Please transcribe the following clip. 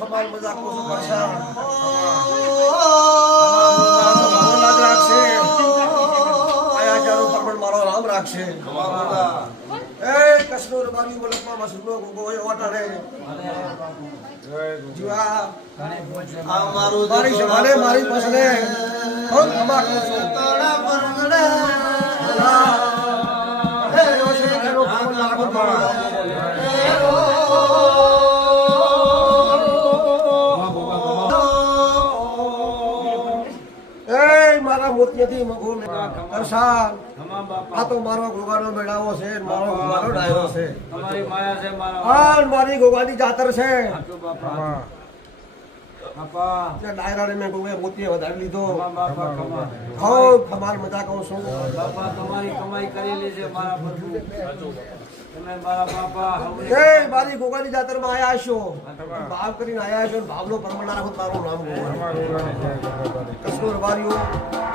ખમાલ મજાક ઓછો કરશા મારો રામ રાખશે એ કૃષ્ણ રબાની મલકમાં મસૂદનો ગોગો હોય વાટાડે જીવા આ મારું મારી જવાને મારી પસને હમ ખમા કરશો તોડા પરગડે હે રોશે હેરો ભગવાન લાગો મારા મોતિયાથી મગો કરશાન આ તો મારો ગોગાનો મેળાવો છે મારો ગોગાનો ડાયરો છે તમારી માયા છે મારા હા મારી ગોગાની જાતર છે બાપા બાપા તે ડાયરાને મેં ગોગે મોતીએ વધારી લીધો બાપા કમા હો ખમાલ મજા કહું છું બાપા તમારી કમાઈ કરેલી છે મારા પ્રભુ તમે મારા બાપા એ મારી ગોગાની જાતરમાં આયા છો ભાવ કરીને આયા છો ભાવનો પ્રમાણ રાખો તારું નામ ગોગા કૃષ્ણ રબારીઓ